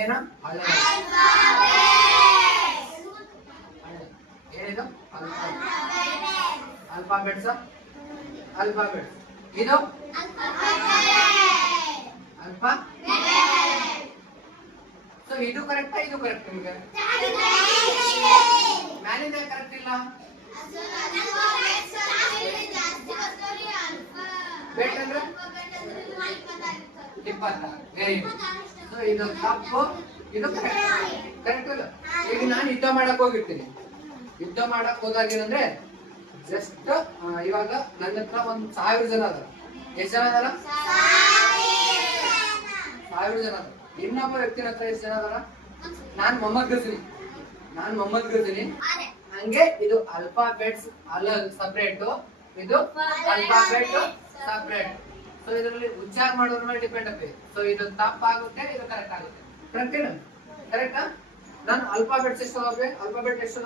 ಏನು ಏನಿದು alphabets alphabets ಇದು ಅಲ್ಫಾ ಸೊ ಇದು ಕರೆಕ್ಟಾ ಇದು ಕರೆಕ್ಟ್ ನಿಮಗೆ ಮ್ಯಾಲಿಂದ ಕರೆಕ್ಟ್ ಇಲ್ಲ ಬೆಟ್ ಅಂದ್ರೆ 20 ವೆರಿ ಗುಡ್ ಸೊ ಇದು ತಪ್ಪು ಇದು ಕರೆಕ್ಟ್ ಇಲ್ಲ ಈಗ ನಾನು ಯುದ್ಧ ಮಾಡಕ್ ಹೋಗಿರ್ತೀನಿ ಯುದ್ಧ ಮಾಡಕ್ ಹೋದಾಗ ಏನಂದ್ರೆ ಜಸ್ಟ್ ಇವಾಗ ನನ್ನ ಹತ್ರ 1000 ಜನ ಅದ ಎಷ್ಟು ಜನ ಅದಾರ 1000 ಜನ ಅದ ಇನ್ನೊಬ್ಬ ವ್ಯಕ್ತಿನ ಹತ್ರ ಎಷ್ಟು ಜನ ಅದಾರ ನಾನ್ ಮೊಹಮ್ಮದ್ ಗಜನಿ ಹಂಗೆ ಇದು ಅಲ್ಫಾಬೆಟ್ಸ್ ಅಲ್ಲ ಸಪರೇಟ್ ಇದು ಅಲ್ಫಾಬೆಟ್ ಸಪರೇಟ್ ಸೊ ಇದರಲ್ಲಿ ಉಚ್ಚಾರ ಮಾಡೋದ್ರ ಮೇಲೆ ಡಿಪೆಂಡ್ ಆಗುತ್ತೆ ಸೊ ಇದು ತಪ್ಪಾಗುತ್ತೆ ಇದು ಕರೆಕ್ಟ್ ಆಗುತ್ತೆ ಕರೆಕ್ಟ್ ಕರೆಕ್ಟಾ ನಾನು ಅಲ್ಫಾಬೆಟ್ಸ್ ಎಷ್ಟು ಅಲ್ಫಾಬೆಟ್ ಎಷ್ಟು